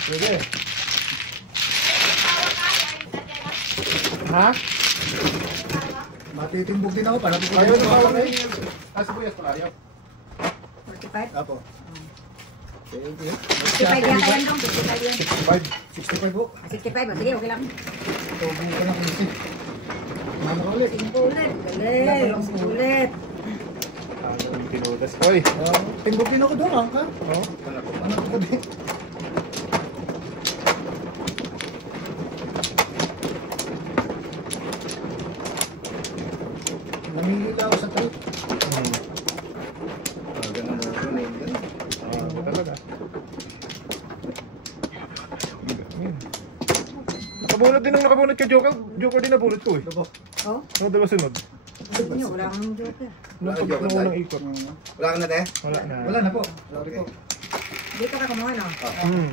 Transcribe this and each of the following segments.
Pwede. Ha? Matitimbog din ako para Ayaw na bawal na yun. Sibuyas pala ayaw. 45? Apo. 65 yata yan dong, 65 yan. 65 po. 65 sige, okay lang. Ito, buka na kung Mama ka ulit. Ulit, galing, ulit. Ang pinudas. Oy! Timbog din ako doon, ka? Oo. Ano ko din? Namimili ako sa tayo. Ganun mo ito na yun. Talaga. Nakabunod din ang nakabunod kay Joker. Joker din nabunod ko eh. Ito po. Oh, Ano diba sunod? sabi niyo, wala kang joker. Nung Joker pag tayo. unang ikot. Wala ka na, te? Wala na. Wala na po. Sorry po. Dito ka kumuha, no? Hmm.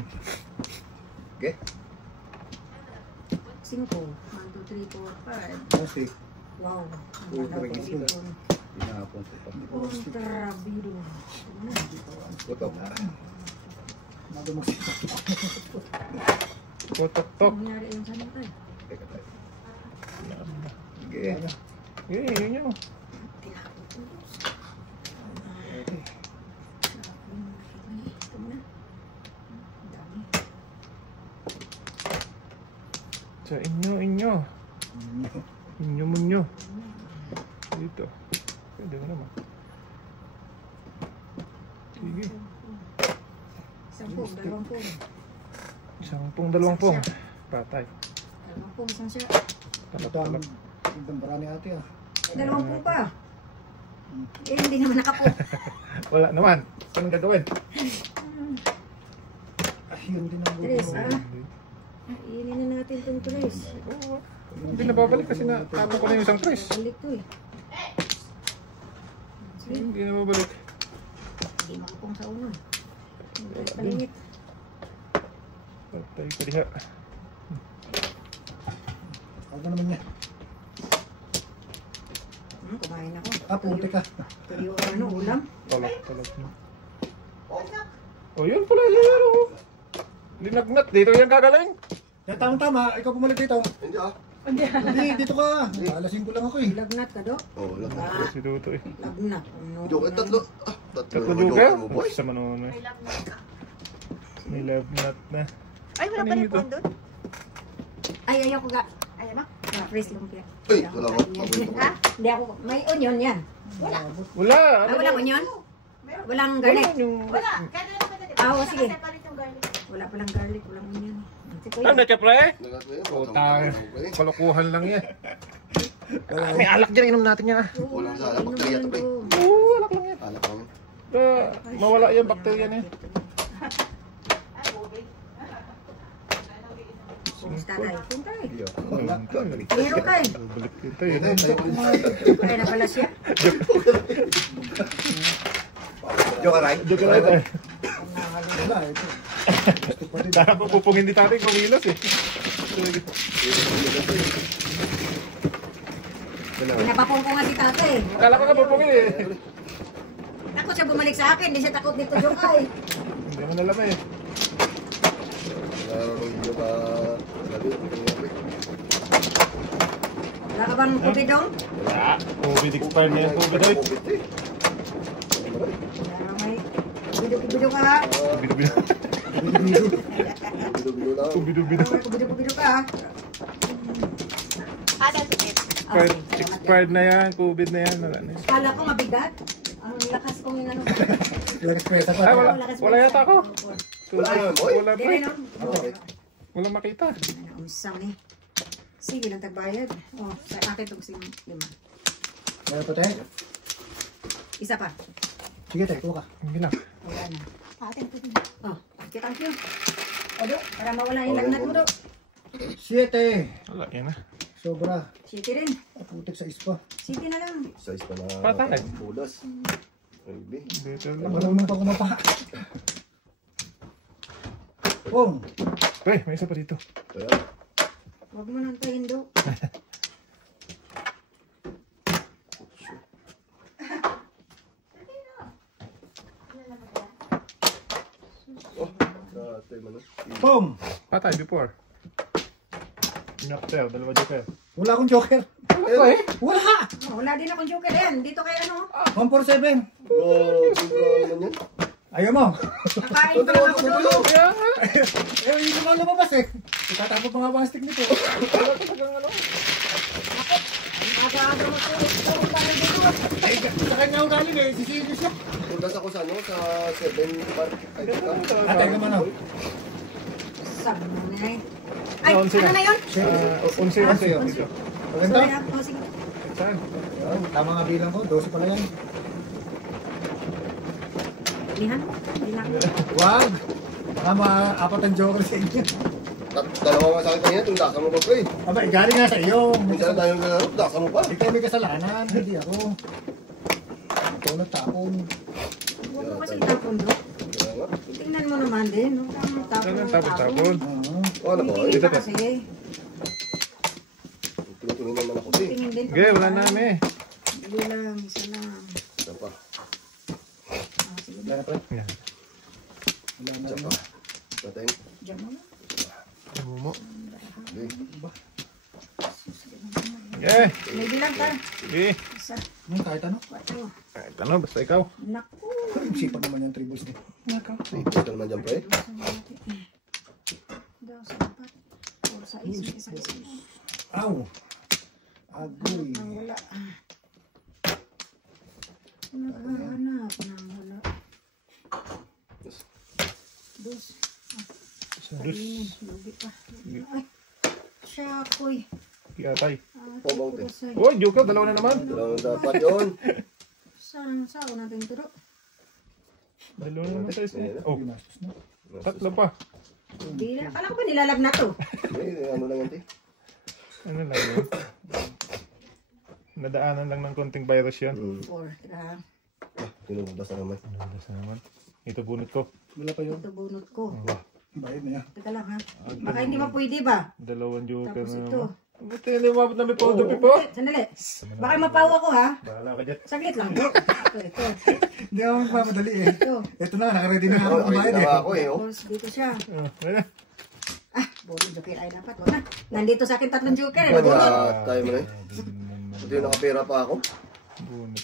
Okay. 5. 1, 2, 3, 4, 5. Kasi, Wow. Ultra gising. Pinapon ko pa. Ultra bido. Putok. madumagsit. Putok-tok. Ano nangyari yung sanin tayo? Teka tayo. Okay. Eh, yun yun. Sa inyo. Inyo. Dito. Pwede mo naman. Sige. 10, 20. 10, 20. Patay. 20, isang siya. Ito ang ibang barani ate ah. 20 pa. Eh, hindi naman nakapo. Wala naman. Saan gagawin? Yun din ang Tres, iinin na natin itong tres. Oo. Hindi na babalik kasi na tapon ko na yung isang tres. Balik to eh. Hindi na babalik. Hindi makapong sa uno. Palingit. Patay ko diha. Ako naman niya. Kumain ako. Punti ka. Tuyo ano, ulam. Talak mo. Oh, yun pala yun. Linagnat. Dito yan gagaling. Kaya tama, ikaw bumalik dito. Hindi ah. Hindi, dito ka. Alasin ko lang ako eh. Lagnat ka, Dok? Oo, wala ka. Ah, Si Duto eh. lagnat. Ano? Joker, tatlo. Tatlo naman joker? mo, boy. Sa manono eh. May love nut na. Ay, wala Ano pa yun rin po ito? doon. Ay, ayaw ko ga. Ayaw ba? Freeze lumpia. Ay, salamat. Mabuhay ko. Ha? Hindi ako. May onion yan. Wala. Wala! Ah, walang onion? Walang garlic? Yung... Wala. Kaya na naman Ah, oo, sige. separate yung garlic. Wala palang garlic, walang onion. Si Kuya. Ano ka pre? Nagat mo yun. Utang. Kalokohan lang yan. May alak dyan. Inom natin yan ah. Walang sala, bakterya to, pre. Oo, alak lang yan. Anak ko. Mawala yung bakterya niya. Kumusta tayo? Punta eh. Wala. Meron tayo. Balik kita yun. Kaya na pala siya. Joker, ay. Joker lang tayo. Wala, ito. Gusto pa rin. Dahil pupungin di tayo kumilos eh. Pinapapong ko nga si tatay. Akala ko nga pupungin eh. Takot siya bumalik sa akin. Hindi siya takot dito yung ay. Hindi mo nalam eh. Wala ka bang COVID dong? Wala. COVID expired na yan. COVID oy. Wala may kubido-kubido ka ha. Bido-bido. Bido-bido. Kubido-kubido ka ha. Ada sakit. Expired na yan. COVID na yan. Wala na yan. Kala ko mabigat. Ang lakas kong inano. Yung express ako. Ay, wala. Wala yata ako. Wala Hindi pre. no? Wala makita. Nausang eh. Sige lang tagbayad. Oh, sa akin itong 5. Wala pa tayo. Isa pa. Sige tayo, kuha ka. Hindi na. Wala na. Ate, ito din. Oh, thank you. Odo, para mawala yung lagnat mo do. 7. Wala yan ah. Sobra. City rin. Putik sa ispa. City na lang. Size pa na. Patay. Pulas. Baby. Dito lang. Marunong pa kumapa. Pong. Pre, may isa pa dito. Kaya. Huwag mo nang tayin do. Oh, Atay mo na. Boom! Patay before. Inapter, dalawa joker. Wala akong joker. Wala eh. Wala! Oh, wala din akong joker yan. Dito kay ano. 147. Bro, siguro naman yan. Ayaw mo. Kakain pa lang ako doon. Kaya nga. Eh, hindi naman lumabas eh. Itatapos pa nga ba ang stick nito? Wala talagang ano. Aga-aga matulog. Tulog pa rin dito. Ay, sa kanya ako galing eh. Sisili siya. Puntas ako sa ano, sa 7 park. Ay, ka. Atay naman ako. Sabi mo na eh. Ay, Naon sila? ano na yun? 11 yun. Maganda? Sorry, oh, sige. Saan? Yan, tama nga bilang ko. 12 pala yan. Lihan mo. Hindi na ako. Wag! Baka maapat ang joker sa inyo. Dalawa nga sa akin kanina, tundasa mo pa pre. Aba, galing nga sa iyo. Minsan na tayong gano'n, tundasa mo pa. Ikaw may kasalanan, hindi ako. Ikaw nagtapon. Huwag mo kasi tapon doon. Kaya nga. Tingnan mo naman din. Huwag kang tapon ng tapon. Tapon. Oo. Oh, ano ba? Tingin ka kasi. Tingin naman ako eh. Tingin din. Okay, wala na eh. Hindi lang, isa lang. Isa pa. Ah, sige. Wala na pre. Yan. Wala na Isa rin. pa. Patayin. Diyan mo na. Mumo. Okay. Okay. May bilang ka. Okay. Isa. Kahit ano. Kwatro. Kahit ano, basta ikaw. Naku. Sipag naman yung tribbles niya. Ito ka naman dyan pre. Daw, sapat. Or sa isa. Aw! Agoy. Ang wala. Naghahanap ng wala. Dos. Dus. Lugi pa. Ay. Siya, koy. Iatay. Pabang, te. Oh, joker, dalawa na naman. Dalawang dapat yun. Saan natin turo? Dalawa na naman tayo. Oh, Ginastos na. tatlo pa. Hindi na. Kala ko ba nilalag na to? Eh, ano lang yan te. Ano lang yun? Nadaanan lang ng konting virus yun. Or, tira. Tinubas na naman. Ano sa naman? Ito bunot ko. Wala pa yun. Ito bunot ko. Bayad na yan. Teka lang ha. Baka hindi mapwede ba? Dalawang joker Tapos na ito. naman. Buti hindi umabot na may powder pipo. Sandali. Baka mapaw ako ha. Bahala ka dyan. Saglit lang. Ito. Hindi ako magmamadali eh. Ito. Ito na, nakaready na ako Oh, kumain ay, eh. ako eh. Oh. Tapos dito siya. Wala. Ah, bunot joker ay dapat. Wala. Nandito sa akin 3 joker. Eh. Kaya Bunot. tayo mo na eh. Hindi yung nakapera pa ako. Bunot.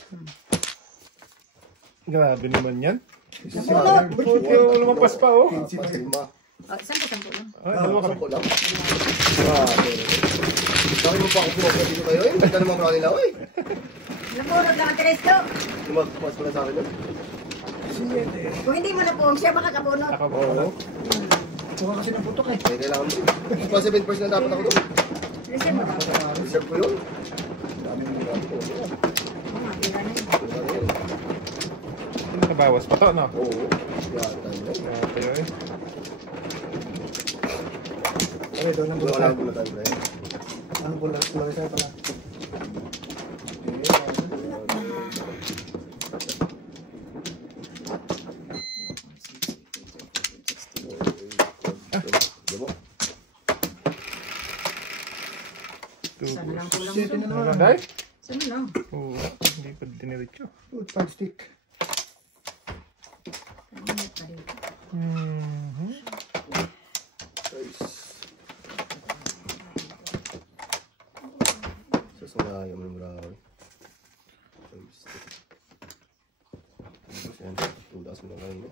Grabe naman yan. Bunot. Buti lumampas pa oh. Pas 5. Oh, isang ko lang. Ah, dalawa kami. Ako lang. Grabe. Bakit mo pa ako pumunta dito kayo eh? Ganda naman ko kanila eh. Nabunot lang ang Teresto. Lumagpas pala sa akin yun. Kung hindi mo na po, siya makakabunot. Ako ba? Oo. Kuha kasi ng putok eh. Eh, kailangan mo. Pa 7% na dapat ako doon. Listen mo ba? Reserve ko yun. Daming grabe ko. Mga pira na yun. Ano yun? Nakabawas pa to, no? Oo. Yata yun. Grabe eh. Okay, doon ang Wala bulsa. lang pula tayo pre. Ano pula? Pula sa pala. Diba? Sana lang kulang Shit, mo. na Ano naman. lang, Day? Sana lang. Oo, hindi pa diniritso. Good five stick. Ano pa dito? Nice. Sasangayam ng brawl. Tapos yan. Tudas mo na kayo no?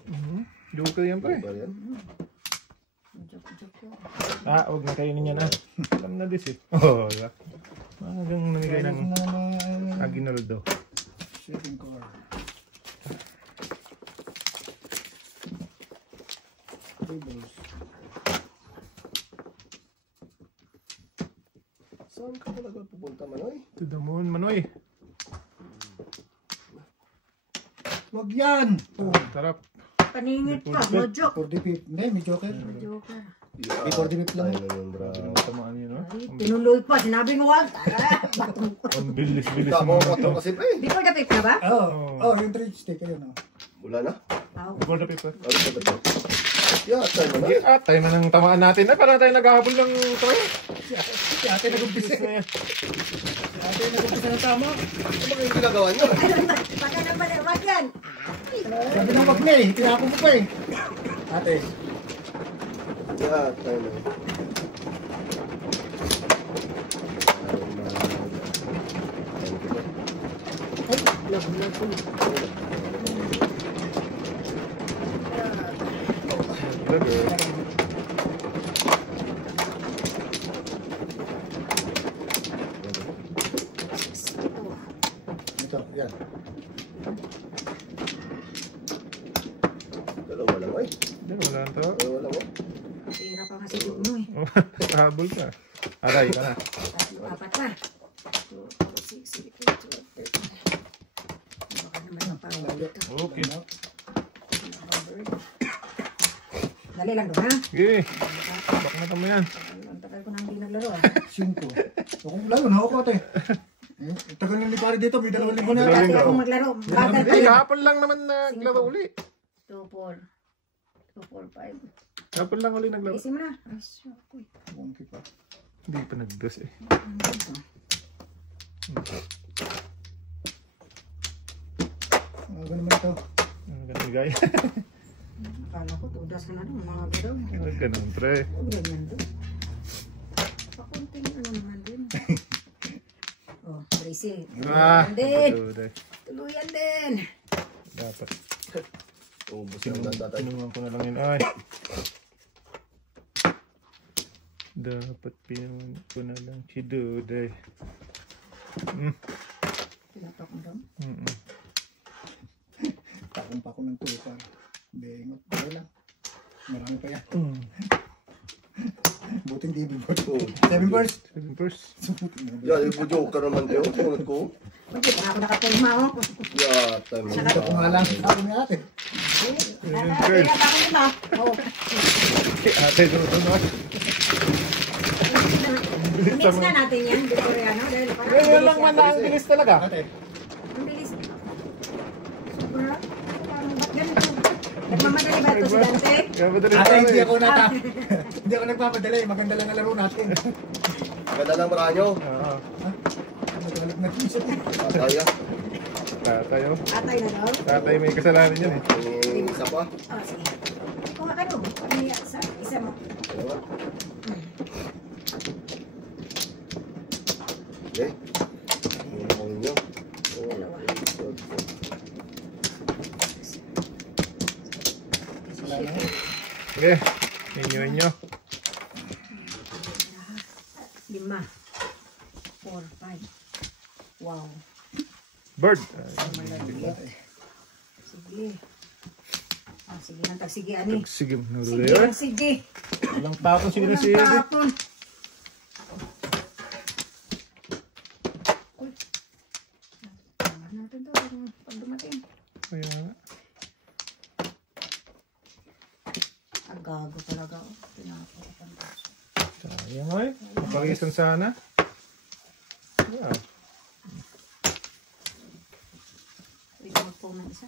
Joker yan pa eh. Ba yan? Joke. Ah, huwag na kainin yan ah. Alam na dis eh. Oo, diba? Hanggang namigay ng Aguinaldo. Shooting car. Tables. Saan ka talaga pupunta Manoy? To the moon, Manoy. Wag yan! Oh, sarap. Paningit ka, no joke. 45. Hindi, may joker. Joker. Before the whip lang. Tayo na yung brawl. Tamaan yun, no? Ay, tinuloy pa. Sinabi mo wag. Tara, batong ko. Ang bilis-bilis Tama mo ko ito. kasi pa eh. Before the pick na ba? Oh, yung 3 stick. Ayun oh. Wala na? Oo. Before the paper. Ano ba ito? Yata na Sige, tayo na nang tamaan natin. Ay, parang tayo naghahabol ng troy. Si ate nag-umpisa. Si ate nag-umpisa na tama. Ano ba yung ginagawa nyo? Baka na pala, wag yan. Sabi ng wag na eh. Tinapon ko pa eh. Ate. Yeah, tayo na. Ay, lag po. Ito, yan. Dalawa lang ay. Hindi, wala na to. Dalawa lang oh. Pira pa kasi mo eh. Habol ka. Aray ka na. Tatlo, apat na. 2, 4, 6, 7, 8, 12, 13. Baka naman ang pangawal ito. Okay. Dali lang doon ha. Sige. Bak na kami yan. Ang tagal ko nang hindi naglaro ah. 5. Kung lalo na ako ate. Tagal na ni pare dito, may 2,000 na. Dati akong maglaro. Bagal Hindi, tayo. kahapon lang naman naglaro uli. 2, 4. 2, 4, 5. Kahapon lang uli naglaro. Isim mo na. Ay, shukoy. Bongki pa. Hindi pa nag-dos eh. Naman ito. Ang ganun gaya. Akala ko, tudas ka na doon. Mga galaw. Ganun pre. Huwag ganyan doon. Pakunting ano naman din. Oh, Tracy. Tuluyan din. Tuluyan din. Dapat. Ubus lang na tatay. Pinuhan ko na lang yun. Ay. Dapat pinuhan ko na lang si Duday. Pinapak mo doon. Takong pa ako ng tupa. Bengot. Wala lang. Marami pa yan. Buti hindi bibot. 7 birds. 7 first. Yeah, yung joke ka naman tayo. Sunod ko. Hindi pa ako nakapirma oh. Yeah, tayo mo. Ito ko nga lang. Ako ni ate. Kaya pa ako nila. Oh. Ate, sunod. Mix na natin yan. Victoriano. Dahil parang Ngayon lang man ang bilis talaga. Ate. ang bilis. Sobra. Ba't ganito? Nagmamadali ba ito si Dante? Kaya madali Ate, tayo hindi eh. ako hindi ako nagpapadala eh. Maganda lang ang laro natin. Ganda lang maranyo. Oo. Nagalit na rin siya. Tatay ah. Tatay oh. Atay na daw. Tatay may kasalanan yan eh. May isa pa. Oh, sige. Kuha ka doon. Pamilya sa isa mo. Dalawa. Okay. Ano ko ninyo? Dalawa. Sige. Inyo. 5, 4, 5. Wow. Bird. Sige. Ah, sige lang. Sige, ani. Sige, Sige naduloy lang, eh. sige. Walang tapon siguro Walang si Eddie. tapon. Uy. Tama natin to. Pag dumating. Kaya nga. Ang gago talaga. Oh. Pinapakan ko. Sayang eh. Mapagisan sana. Yeah. Pwede mag-phone ng isa.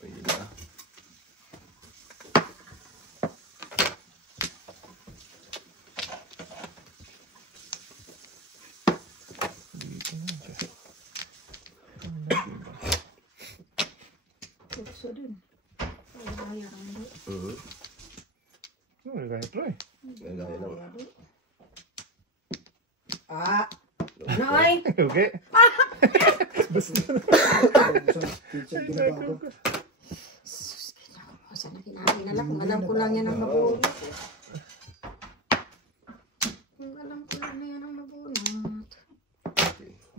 Pwede na. Dito na siya. Tukso din. Ay, bayar ang hindi. Oh, kaya ito eh. Gaya lang. Ah! Ano ay? Okay. Teacher, ginabago. Sana kinain na lang. Kung alam ko lang yan ang mabunot. Kung alam ko lang na yan ang mabunot.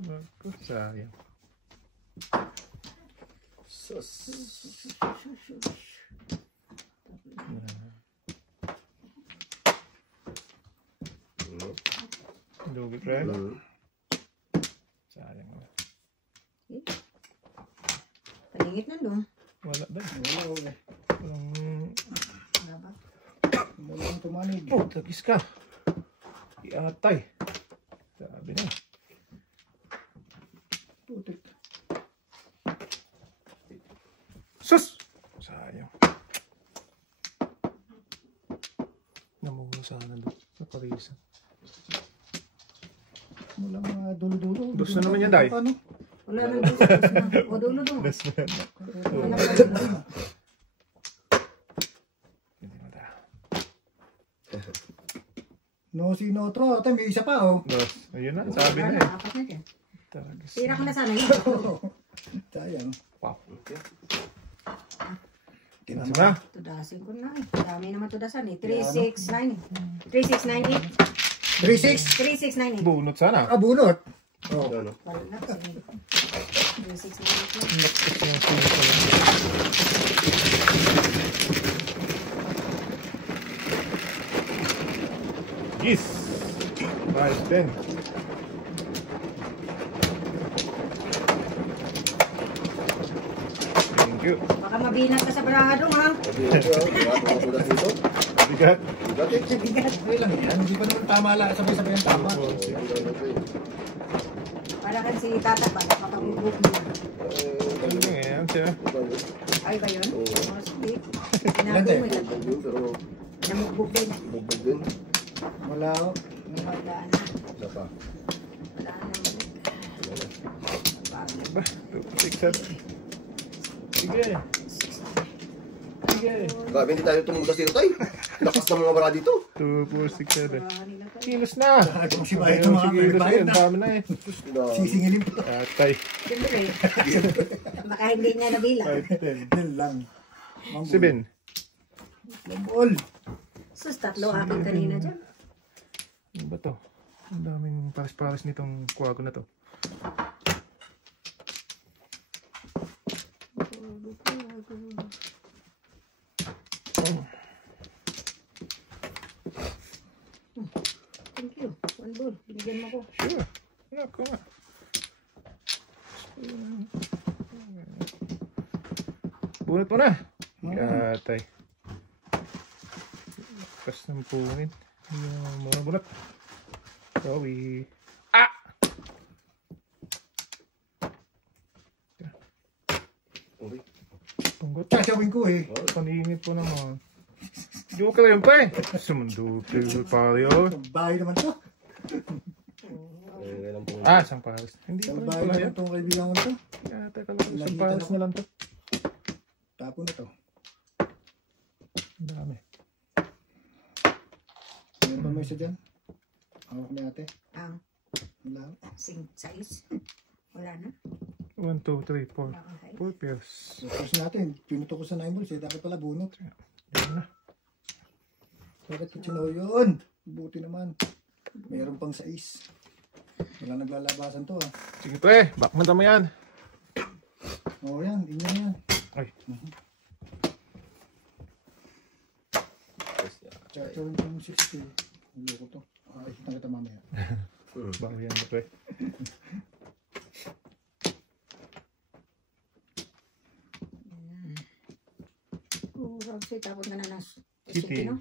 Naku, sayang. Sus. Lugi pre. Sayang. Palingit na doon. Wala ba? Walang... Wala ba? Wala kang tumanig. Oh, tagis ka. Iatay. Sabi na. Putik. Sus! Sayang. Namuha sana doon. Sa parisan. Wala mga dulo-dulo. Dos na naman yan, Day. Ano? Wala nang dos. O dulo doon. Das na yan. Wala pa rin. Hindi mo tayo. No, si Notro. Ate, may isa pa, oh. Dos. Ayun na, sabi na Wala, eh. apat na dyan. Talagas. Tira ko na sana yun. Sayang. Wow. Tinama. Sige na. Tudasin ko na eh. Dami naman tudasan eh. 369. 3698. 3-6. 3698. Bunot sana. Ah, bunot. Oh. Ano? Wala na kasi. 3698 lang. Lakas yung sino. Yes! 5, 10. Thank you. Baka mabinat ka sa barado ha. Sabi ito, mga tulas dito. Bigat. Bigat eh. Bigat. Okay lang yan. Hindi pa naman tama lang. Sabay-sabay ang tama. Para kan si Tata ba? Makabubog niya. Ano nga yan siya? Ay ba yun? Oo. Oh, sige. Ilan tayo? Pinago mo yan. Pero Namugbog din. bugbog din. Wala, oh. Wala na. Isa pa. Wala na. Ba? 2, 6, 7. Sige. Sige. Grabe, hindi tayo tumulas dito tayo. Lakas ng mga bara dito. 2, 4, 6, 7. Nila tayo. Kilos na! Kung si Bayad ng mga Sige, may bayad ang na. dami na eh. Sisingilin pa. Atay. Siyempre. Baka hindi niya nabilang. 5, 10. Yan lang. 7. Lambol. Sus, tatlo akin kanina dyan. Ano ba to? Ang daming pares-pares nitong kwago na to. Thank you. One ball. Binigyan mo ko. Sure. Ako nga. Bunot mo na. Atay. Lakas ng pungin. Yung mga bunot. Sorry. Ah! Okay. Tunggot. Tsasawin ko eh. Paningit po naman. Joke lang pa eh. Sumundupil pa yun. Bahay naman to. Kailan po. Ah, isang pares. Hindi ko Bahay pala naman yan. itong kaibigan ko to. Ah, teka lang. Isang pares na lang to. Tapo na to. Ang dami. Meron ba may isa dyan? Hawak ni ate. Ang Wala. size. Wala na. 1, 2, 3, 4. Wala kang size. 4 pairs. Tapos natin, pinuto ko sa 9 balls eh. Dapat pala bunot. Yan na. Bakit ko chino yun? Buti naman. Mayroon pang 6. Wala naglalabasan to ah. Sige pre, back na tama yan. Oo yan, inyo yan. Ay, Chachawin ko yung 60. Ulo ko to. Ay, nakita mamaya. bago yan na pre. Oh, Roxy, tapos na na ng City. no?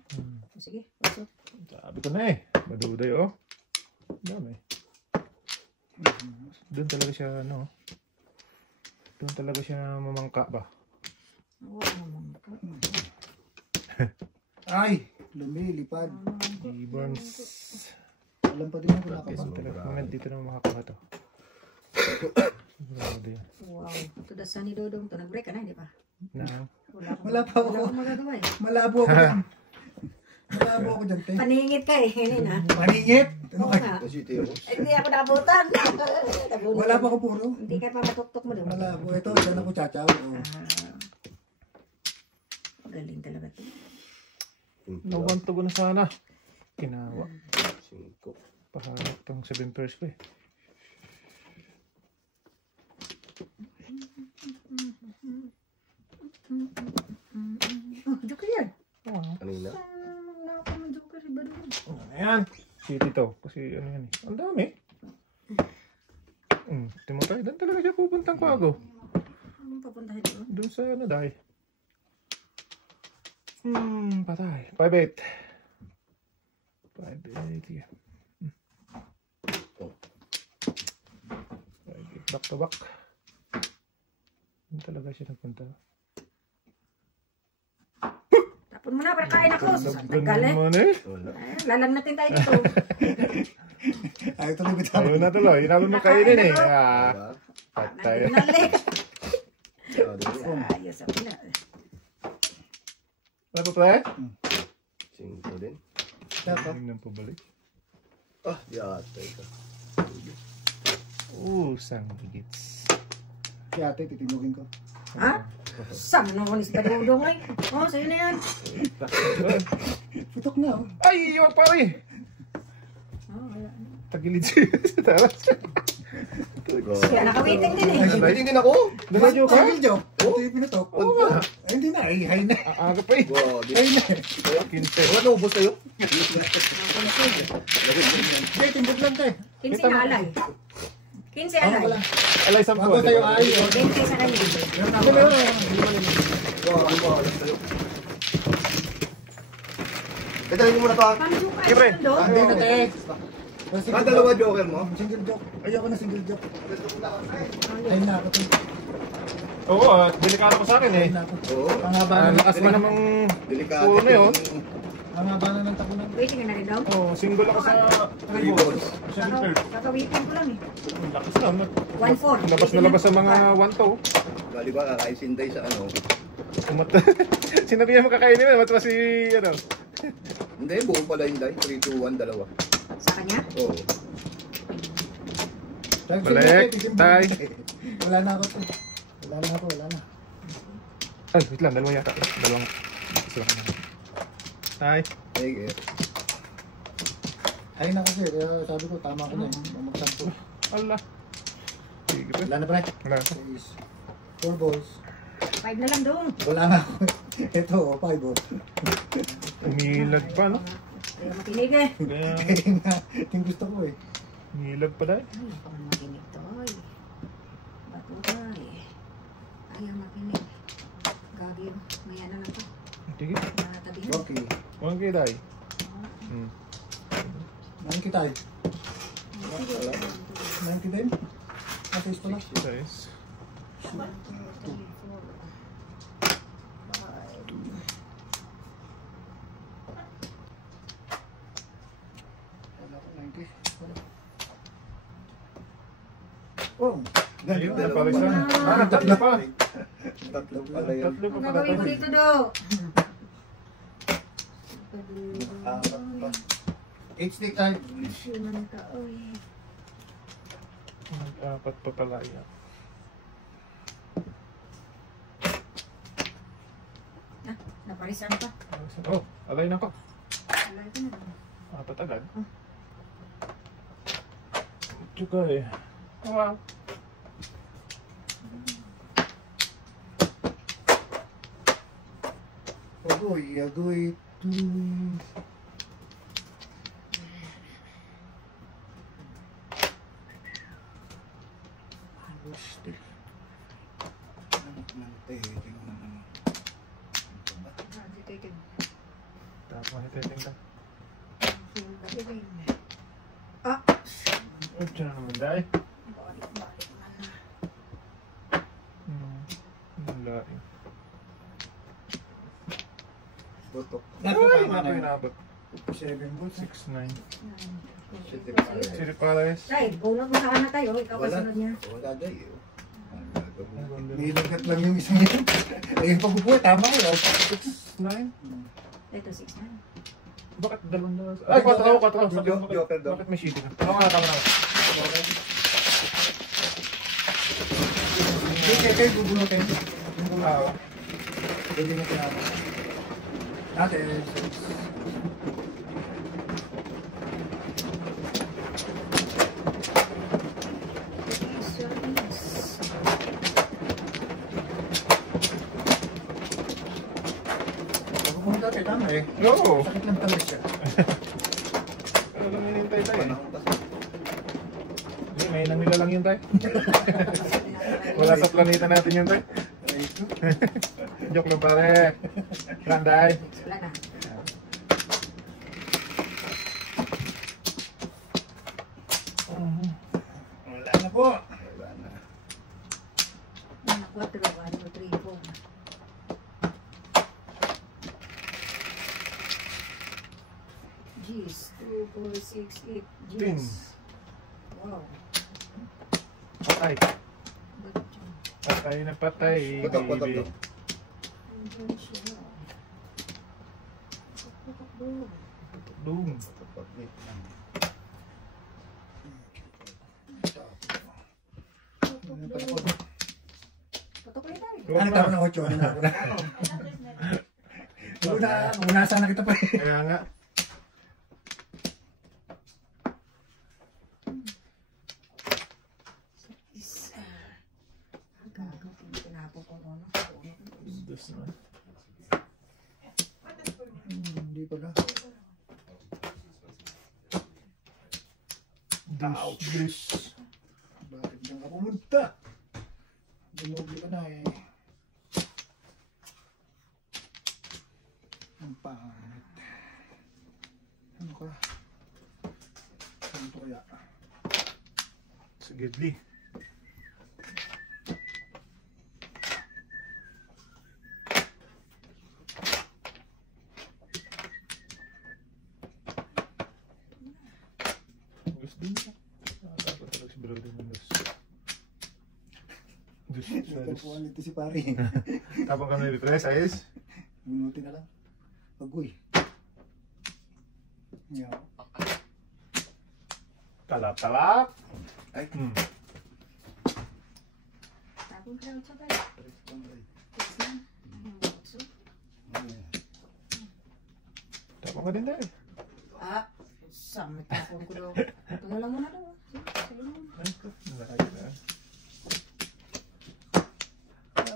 Sige, pasok. Sabi ko na eh. Maduday oh. Ang dami. Doon talaga siya ano. Doon talaga siya mamangka ba? Wala naman ka. Ay! Lumilipad. Burns. Alam pa din ako nakabang. Talaga. Moment dito na makakuha to. Sigurado yan. Wow. Ito da sa ni Dodong. Ito, nag-break ka na, hindi pa? Na. Wala pa ako. Wala akong magagawa eh. Malabo ako dyan. Malabo ako dyan, te. Paningit ka eh. Hindi na. Maningit! Ano Oo ka? nga. Kasi ito Eh, hindi ako nakabutan. Nabunot. Wala pa ako puro. Hindi ka pa matutok mo doon. Malabo. Ito, dyan ako chachaw. Oh. Galing talaga ito. Nawang tugon na sana. Kinawa. 5. Pahanap tong 7 pairs ko eh. Oh, joker yan. Kanina. Nakakamang joker. Iba doon. Ayan. City to. Kasi ano yan eh. Ang dami. Timotay. Doon talaga siya pupuntang kwago. Anong papuntahin doon? Doon sa ano dahil. Patay. 5-8. 5-8 yeah. 5-8 back to back. Doon talaga siya nagpunta. Tapon mo na para kain ako. Talaga Galing. naman eh. Lalag natin tayo dito. Ay, ito lang bitaw. Ayaw na tuloy. Inalo nung kainin eh. Nakain Ah, Diba? patay. Nalik. Ah, doon. Ayos ako na. Ano pa pre? 5 din. Dapat. Tingnan po balik. Ah, yatay ka. Sang higits. Si ate, titinugin ko. Ha? Saan naman is padudong ay? Oh, sa'yo na yan. Putok na, oh. Ay, iwan pa rin. Oh, wala. Tagilid siya sa talas. Kaya nakawiting din eh. Waiting din ako. Dumadyo ka? Tigil, Joe. Ito yung pinutok. Ay, hindi na, ay, hay na. Aga pa eh. Wow, di. Hay na. 15. Wala naubos tayo. Hindi, timbog lang tayo. 15 na alay. 15 Ano alay. ko lang. Alay, 10. Bago tayo ay. 20 sa kanya. Meron na ako. Wow, wow, tayo. Dadalhin mo muna to. Paano mo kaya Siyempre. sundo? Hindi na, te. Dalawa joker mo? Single joke. Ayoko na single joke. Ay na ako, te. Oo, delikado pa sa akin eh. Ay na ako. Oo. Ang haba na. Lakas mo namang Delikado. puro na yun. Ang haba na ng takunan. Waiting ka na rin daw. Oh, single ako sa Ribbons. Siya yung third. Kakawiting ko lang eh. Lakas na. 1-4. Labas na labas sa mga 1 to. Bali ba, kakain sinday sa ano? Umata. Sinabihan mo kakainin mo, matwa si ano. Hindi, buo pala yung die. 3, 2, 1, dalawa. Sa kanya? Oo. Balik, tay. Wala na ako, te. Wala na ako, wala na. Ay, wait lang, dalawa yata. Dalawang. Isa lang naman. Tay. Sige. Ay na kasi, kaya sabi ko, tama ko na eh. Magsampo. Allah. Sige pa. Wala na, pre. Wala. 4 balls. 5 na lang doon. Wala na ako. Ito, 5 balls. Umilag pa, no? Kaya makinig eh. Kaya, Kaya nga, yung gusto ko eh. umilag pa dahil. Ay, kung makinig to ay. Bato ay. Ayaw makinig. Gagi, maya na lang to. Sige. Natabihin. Okay. Huwag kayo dahil. Hmm. 90 tayo. 90 din. Matis pala. Guys. Wala ko, 90. Oh, Ayun, ganun. napawis na. Ah, tatlo pa. Tatlo pala yun. Tatlo pa Ang pala gagawin ko tayo. dito do? Apat pa. 8 stick tayo. Siman ka, oy. Apat pa pala yan. Ah, naparisan pa. Oh, alay na ko. Alay ko na. Apat agad. Tsuka eh. Wow. Agoy, agoy. Gusto. Anak ng teting na ano. Tama, ititing ka. Ah, Oh, dyan na naman dahil. balik man na. Wala eh. Botok. Ay, Nakapama nga na pa yun. inabot. 7 volts. 6-9. City pala. Siri Pares. Tay, bunot mo sa kanan tayo. Ikaw Wala. kasunod niya. Wala day. Ang gagawin. Nilagat lang yung isang yun. Ayun pagbubuhay, tama yun. 6-9? Ito, 6 na. Bakit dalawang na? Ay, 4 ako, 4 ako. Joker daw. Bakit may shitty na? Tama na, tama na. Kayo bubunutin. Ah, Pwede na tinama. Natin. Pumunta tayo, tama eh. no. Sakit lang talaga siya. Ano lang hinintay tayo eh. Panahon kasi. Hindi, may namila lang yun tayo. Wala sa planeta natin yun tayo. Joke lang pare. Randay. Wala na. Wala na po. Wala na. Una, 4, 1, 2, 3, 4. G's, 2, 4, 6, 8. Tin. G's. Wow. Patay. Ba't yun? Patay na patay. Putok, putok baby. daw. Andun siya. Putok, Doon. Tutok ulit tayo. Ano tawag ng 8? Ano na ako na? Unasan na kita pa eh. Kaya nga. Isa. Ang gago. Tinapo ko ano. Dos naman. Hindi pala. Dos. Bakit diyan ka pumunta? Bumubli ka na eh. Ang pangit. Ano ka? Ano to kaya? Sige, Lee. Dos din siya. Dapat talaga si brother ng dos. Dos. Nagkapuan nito si pare. Tapang kami repress, ayos. Bunuti na lang. Agoy. Yeah. Talap-talap. Ay. Tapong crowd sa tayo. Isa. Bukso. Tapang ka din tayo. Ah. Samit tapong ko daw. Ito na lang muna daw. Sige mo. Ay, ko. Nalaki na.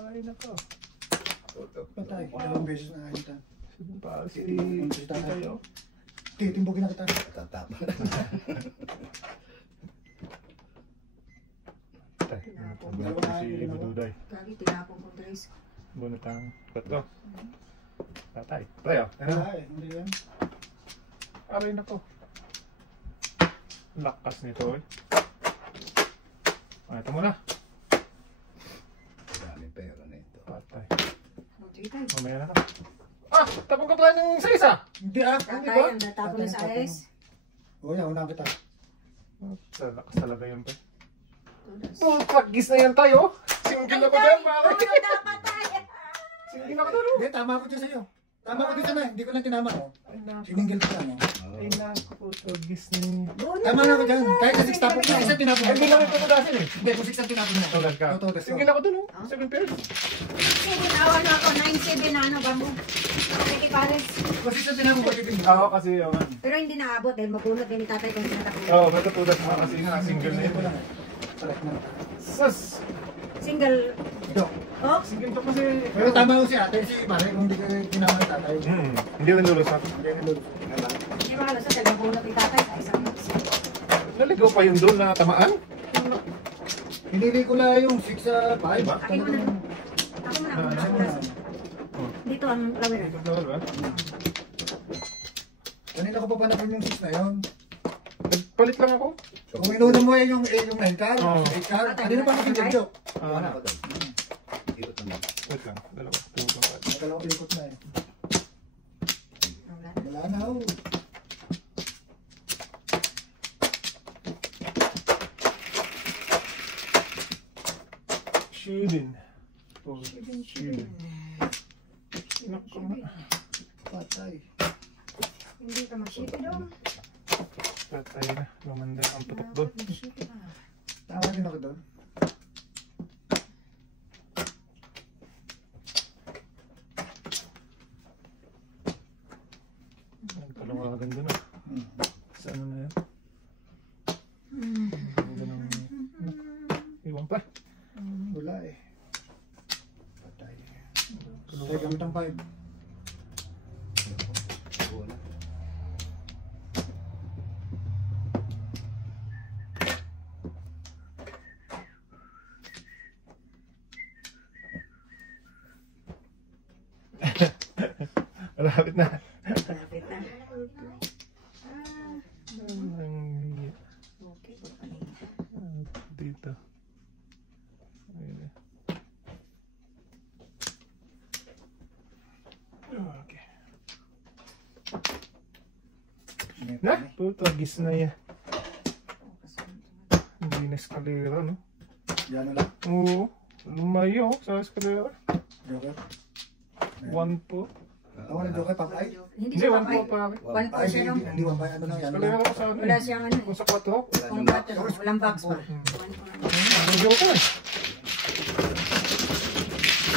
Ay, nako. Patay. Dalawang beses na ayun ta. Sige pa, si tayo. Titimbogin na kita. Tatapa. Tay, bunot ko si Bududay. Gagi, tinapong ko Trace. Bunot ang tatlo. Tatay. Tayo. Ay, hindi yan. Aray na ko. Lakas nito eh. Ito muna. Daming pera na ito. Patay. Buti tayo. Mamaya na lang. Ah! Tapong ka pala ng sa isa! Hindi ah. Tatay, ang natapon na sa ayos. Oo yan, unang kita. Lakas talaga yun pa. Tulas. Pag-gis na yan tayo. Singgil ako dyan, pare. Dapat tayo. Singgil ako dyan. Hindi, tama ako dyan sa'yo. Tama ako dito na, hindi ko lang tinama oh. Ay naku. Siningil ko ano. Ay naku. Pag-gis na yun. Tama na ako dyan. Kahit na 6 tapos na, isa tinapon Ay, hindi lang ito tudasin eh. Hindi, kung 6 ang tinapon mo. Tudas ka. Tudas. Singgil ako dun oh. 7 pairs. Sige, nawa na ako. 9-7 na ano, bambu. Sige, pares. Kung 6 ang tinapon ko, titigil. Ako kasi yung Pero hindi naabot dahil mabunot din ni tatay kung sinatapon. Oo, matutudas mo kasi nga. Single na yun. ko lang. Salat na. Sus! Single. Ito. Oh, Single to kasi. Pero tama ko si ate, si pare, kung hindi ko tinama ni tatay. Hindi rin lulos ako. Hindi na lulus. hindi makalo sa dahil mabunot ni tatay sa isang box. Naligaw pa yun doon na tamaan? Hinili ko na yung 6 sa 5. Akin mo na. Ako mo na. Ako mo na. Dito ang lawer. Ito daw ba? Kanina ko pa panapin yung 6 na yun. Nagpalit lang ako. Kung inuna mo yung 9 car, Oo. 8 car, kanina pa nakikinig Wala ko doon. Dito naman. Wait lang. Dalawa. Tumutong ka. Nakalawang ikot na eh. Wala na oh. Shooting. Oh, shooting. Naku nga. Patay. Hindi ka mag-ship doon. Patay na. Lumanda ang tutok doon. Mag-ship na. Tama din ako doon. Ang palawagan doon ah. Sa ano na yan? Ganda ng... Iwan pa. Wala eh. Patay. Patay gamit ang 5. Wala. Malapit na. Malapit na. Okay, papanin. Dito. Ayun. Okay. Na, puto, gis na yan. Hindi na eskalera, no? Yan na lang. Oo. Lumayo sa eskalera. Joker. 1 po. Ako na joke, papay. Hindi Hindi, siya 1 papay. po pa. 1 po Ay, siya lang. hindi papay. Ano lang yan? Kalera ko sa ano Wala eh. siyang ano Kung eh. sa 4. Kung bato, walang box pa. Ano joke ko eh.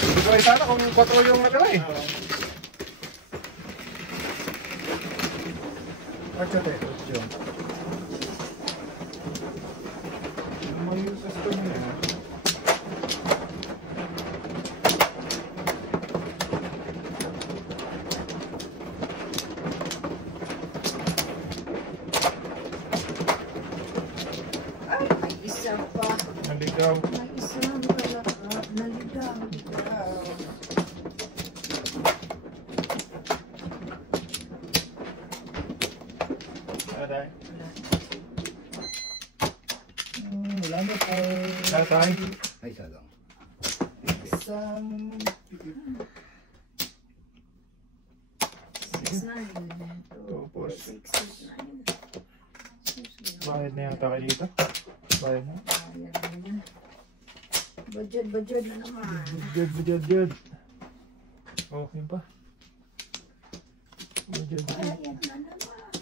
Hindi ko ay sana kung 4 yung natira eh. Archote. May system niya. Ay, may isa pa. Naligaw. May isang kalakap. Naligaw. Aday. Wala na po. Tatay. Ay, isa lang. Isang... 6, 9. 2, 4, 6, 9. Bayad na yata kayo dito. Bayad na. Budget na naman. Good. Oh, yun pa. Good. Ayan na naman.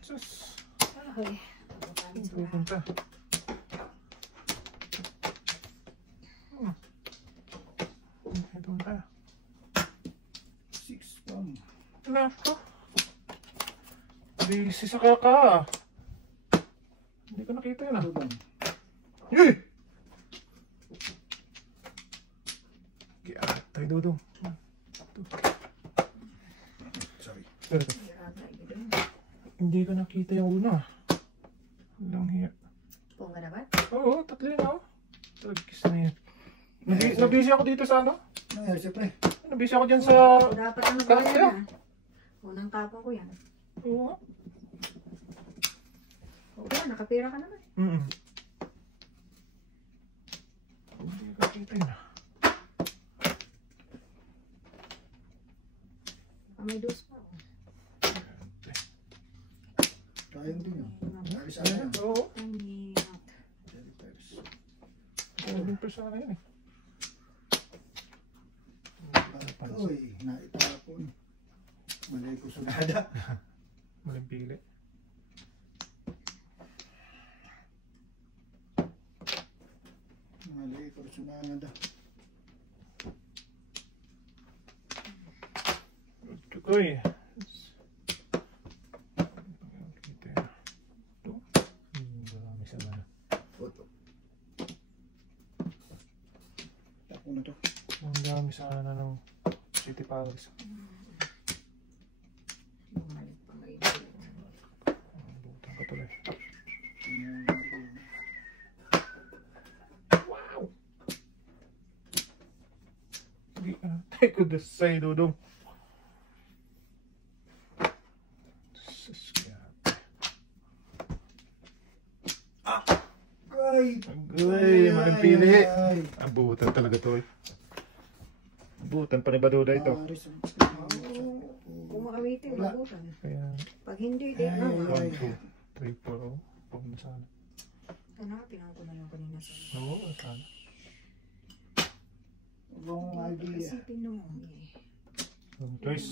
Sus. Ay, Pupunta. Ito na. 6 pam. Nako. Busy sa kaka. Hindi ko nakita yun ah. Ano bang? Yay! Kaya tayo dudong. Sorry. Hindi ko nakita yung una. Walang hiya. Punga na ba? Oo, tatlo yun ako. Tagkis na yun. Nabisi ako dito sa ano? Nangyari siyempre. Nabisi ako dyan sa... Dapat ang Kalak magbayad sa'yo. na. Unang tapon ko yan. Oo. Oo, nakapira ka naman. Hindi ko nakita yun ah. May dos pa. Kayang din yun. Nangyari sa akin. Oo. Hindi. Hindi pa sa akin eh. Uy, naitapon. Malay ko sunada. Maling pili. Malay ko sunada. Uy. Kita yun. Ito. Marami sa mana. Oto. Tapo na to. Ang dami sana na ng City Palace. Bumalik pa ngayon. Butang ka tuloy. Wow! Sige, take ko this say, Dudong. Ay! Agoy, maling pili. Ay! Ang butan talaga to eh. Butan pa ni Baduda ito. Paris. Kung makamitin, mabutan. Kaya, Pag hindi, di Ay, naman. ay. 1, 2, 3, 4, oh. Pumunta sana. Hanapin ko na yung kanina sa... Oo, sana. Wrong idea. Isipin mo eh. Yung choice.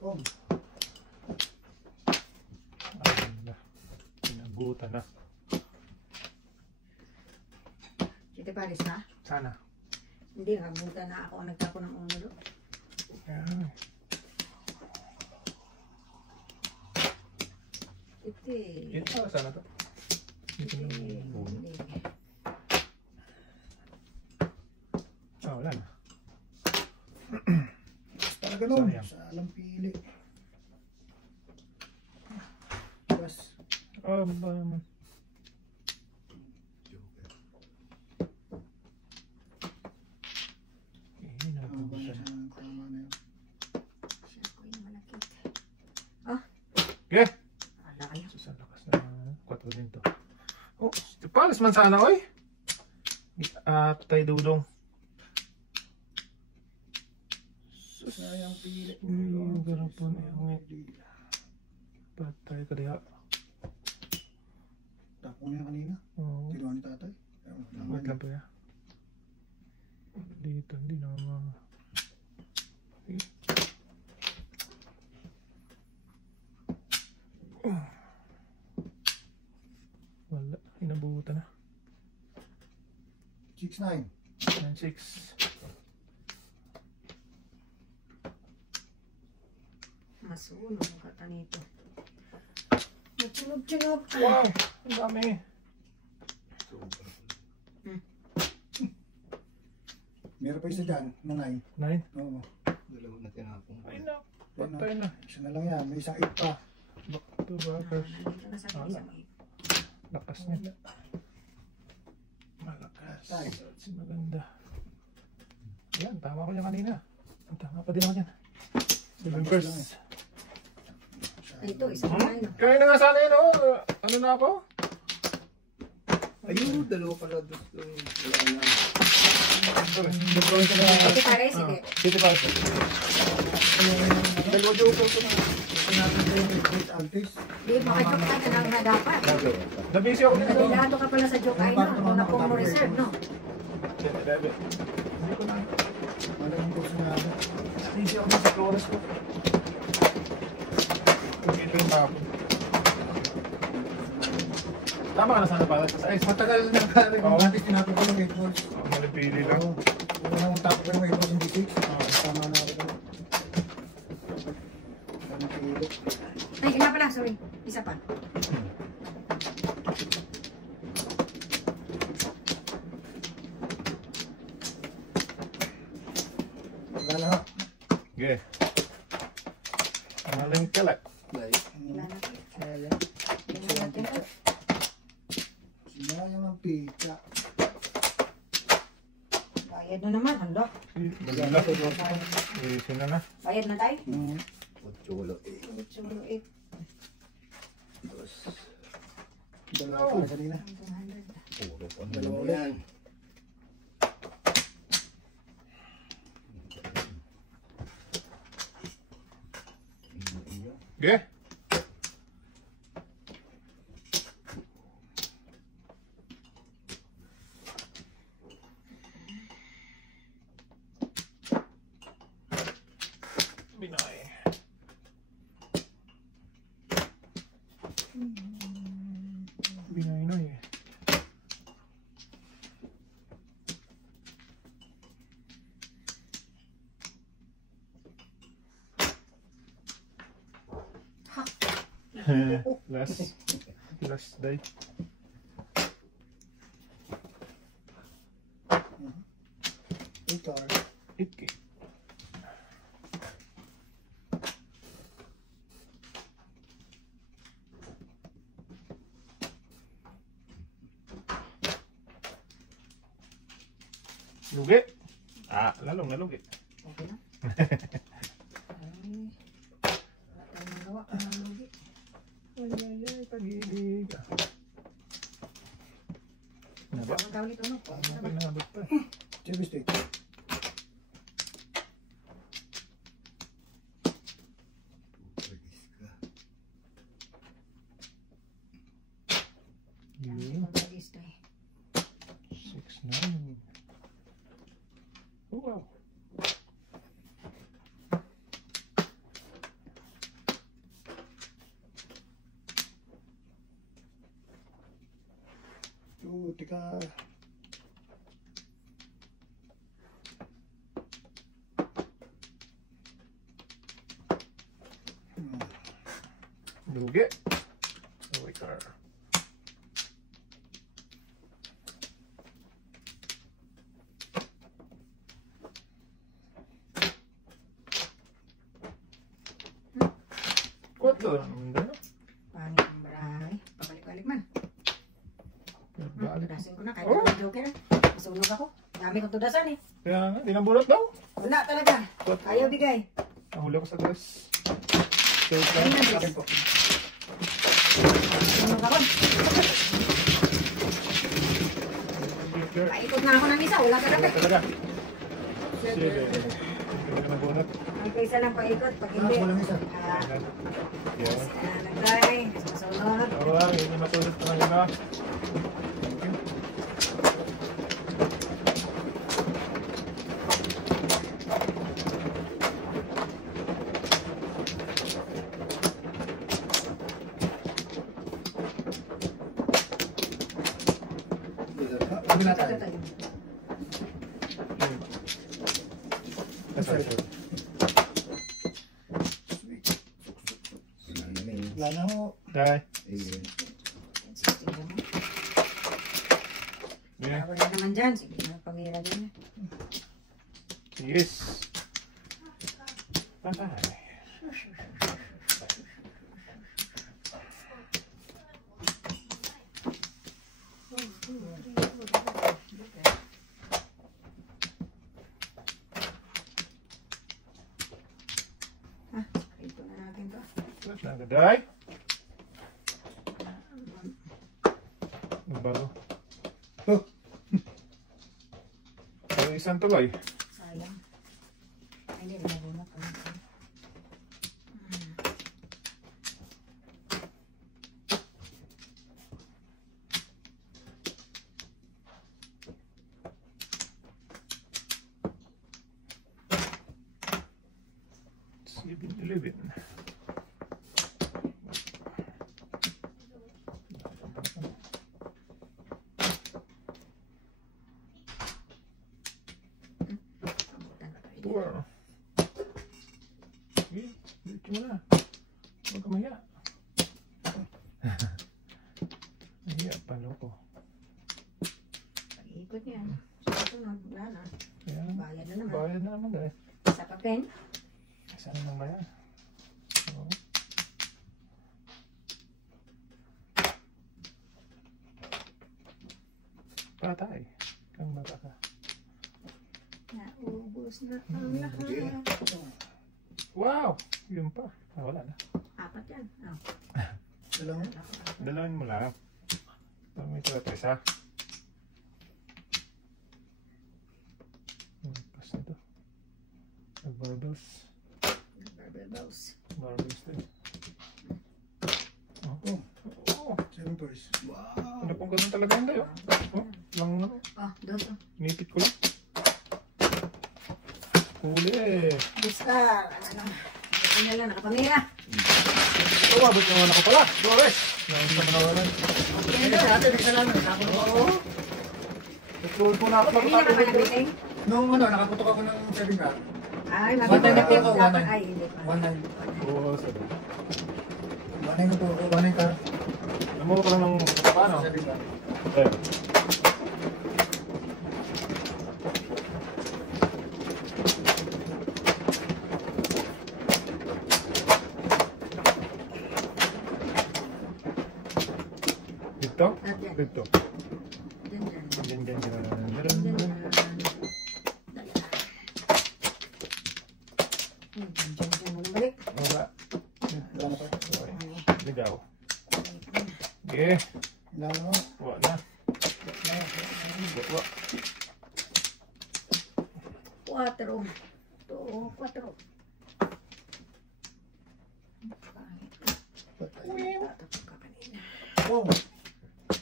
Oh, Ayun na. Pinagutan na. Siti Paris na? Sana. Hindi, habutan na ako ang nagtapo ng ulo. Ayan. Iti. Yun para sana to. Dito na. Hindi. Ah, wala na. para ganun. Sayang. Sa alam pili. Bas. Oh, ba naman. Eh, Tama ba nabutan. siya? Tama na yun. Siya ko yung malakit. Okay. Ala kayo. Sa lakas na 4 din to. Oh, palis man sana, oy. Tay Dudong. Sayang pili. Ganun po na yung patay ka diha. Tapo na yan kanina. Oo. Kinuha ni tatay. Wait lang po ya. Dito, hindi naman. Wala, inabutan na. 6-9. 9-6. Masunog ang kata nito. Matsunog-tsunog. Wow! Ang dami. Meron pa isa dyan, nanay. 9? Oo. Dalawa na tinapong. Ay na, patay na. Isa na lang yan, may isang 8 pa. Back to backers. Nandito na sa isang ip. Lakas nila. Malakas. Si maganda. Yan, tama ko yan kanina. Tama pa din ako dyan. 7 first. Ito, isang ano. Kaya na nga sana yun, oh. Ano na ako? Ayun, dalawa pala doon. Wala na. Ito pare, sige. City Park. Dalawa joker ko na. Altis. Di, maka-joke ka na lang na dapat. Nabisi ako dito. Nadilado ka pala sa joke ay no. Kung na po mo reserve, no? Hindi ko na. Wala yung kurso nga ako. Nabisi ako sa Flores ko. Ito yung tapon. Tama ka na sana para sa ice. Matagal na kami. Oo. Altis tinapos ko ng 8 balls. Malipili lang. Oo. Unang tapos ko ng 8 balls, hindi 6. Tama na ako. Anong kilo? Ay, nga pala, sorry. Isa pa. Wala na. Okay. Maling kalat. Wala na. Sayang. Tingnan natin ito. Sayang ang pika. Bayad na naman, handa. Sino na? Bayad na tayo. Chulo. Chulo 8. Dalawa pa kanina. 200. Puro pa naman yan. Okay. Binoy. Binoy. Last day. Ito. 8K. Lugi. Lalong nalugi. Okay na. Ay. Tayo magawa ka ng lugi. Ay, pag-ibig. Naba. Ang tawag ito, no? Pinabot pa. Silver State. Yun. Mag-alista eh. 6-9. Oh, wow. Tika. Lugi. Wicker. Kuatro lang naman doon. Pangit ang baray. Pabalik-balik man. Balik. Tudasin ko na. Kahit ako joker. Masunog ako. Dami kong tudasan eh. Kaya nga, di nabulot daw. Wala talaga. Ayaw bigay. Nahuli ko sa gas. Third Ayun na, time. sis. Sunog ako. Wicker. Paikot na ako ng isa. Wala talaga. Talaga. Sige. Hindi ka nabunot. Ang kaisa lang paikot. Pag hindi. Walang isa. Yan. Nag-try. Masunog. Alright, hindi matulot pa ng iba. Wala na ho. Dahil. Ayun. Tingnan mo. Yeah. Wala naman dyan. Sige na, pamira dyan. Yes. Patay. Ito na natin to. Nagaday. Nagbalo. Oh. Pero isang tuloy. Sayang. Ay, hindi. Nabunot ko na. Living. Four. Sige, dito mo na. Huwag ka mahiya. Mahiya, paloko. Pag-ikot niyan. Sa sunod, wala na. Ayan. Bayad na naman. Bayad na naman dahil. Sa papel. Saan naman ba yan? Oo. Patay. Kang bata ka. Naubos na ang lahat. Wow! Yun pa. Ah, wala na. Apat yan. Oh. Dalawang. Dalawin mo lang. May tira-tres ha. Pas na to. Nag-barbells. Barbells. Barbells din. Oh. Oo. 7 toys. Wow. Ano pong ganun talaga hindi oh. Oh, lang ano. Oh, doon. Nipit ko lang. Huli. Buscar. Ano? Ano na lang, nakapamira. Oh, abot naman ako pala. Doris. Nakita mo naman. Hindi ate, bigla namin. Oo. Nagtuloy po na ako. Hindi na ka ba nag-meeting? Nung ano, nakaputok ako ng 7 car. Ay, One maganda nine na ako, dapat. one nine. Ay, hindi pa. 1-9. Oo, sabi. 1-9 to, 1-9 car. Namuha ko lang ng paano. 7 car. Eh. Dito? Diyan. Dito. Diyan, diyan. Diyan, diyan, diyan. Diyan, diyan. Diyan, diyan mo na balik. Wala. Wala na pa. Ligaw. Okay. Wala na. Wala na. Wala. 4. 4. Tatapos ka kanina. Wow.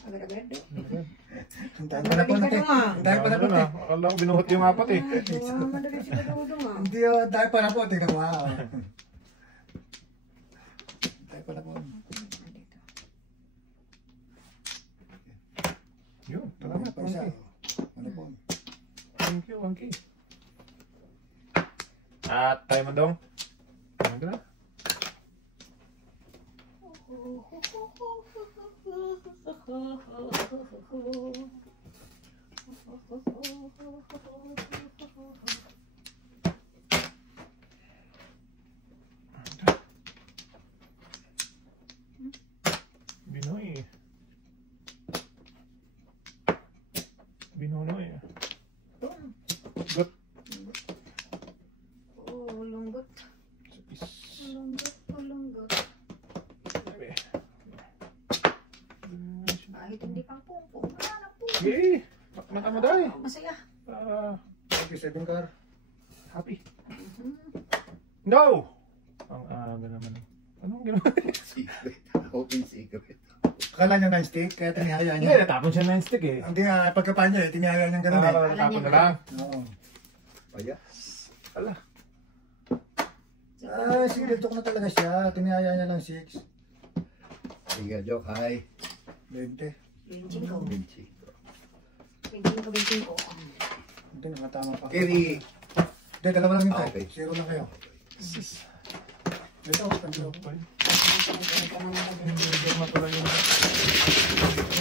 Agad-agad do. Hintayin pa na po natin. Hintayin pa na po natin. Akala ko binuhot yung apat eh. Madali si Kadudong ah. Hindi o, hintayin pa na po. Tingnan mo ha. Hintayin pa na po. Yun, salamat. Pa isa. Monkey. Ano po? Thank you, Monkey. At tayo mo dong. Ano ka na? Binoy. Binoy. Got. Oh, lunggot. Lunggot. Kahit hindi pang pumpo. Wala na po. Yay! Nakamaday. Masaya. Okay, 7 car. Happy. No! Ang aga naman. Anong ginawa? Secret. Open secret. Akala niya na stick, kaya tinihaya Hindi, niya. natapon siya ng stick eh. Hindi nga, pagkapan niya, tinihaya niya ganun eh. Natapon na lang. Oo. Paya. Ala. Ah, sige, tok na talaga siya. Tinihaya niya lang 6. Sige, joke. Hi. 20. 25. Vinci. 25. Hindi, nakatama pa. Kerry. Hindi, dalawa lang yun tayo. Okay. 0 lang kayo. Sis. Ito, tatlo. Hindi ko matuloy yun.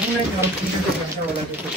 Yung like, wala dito.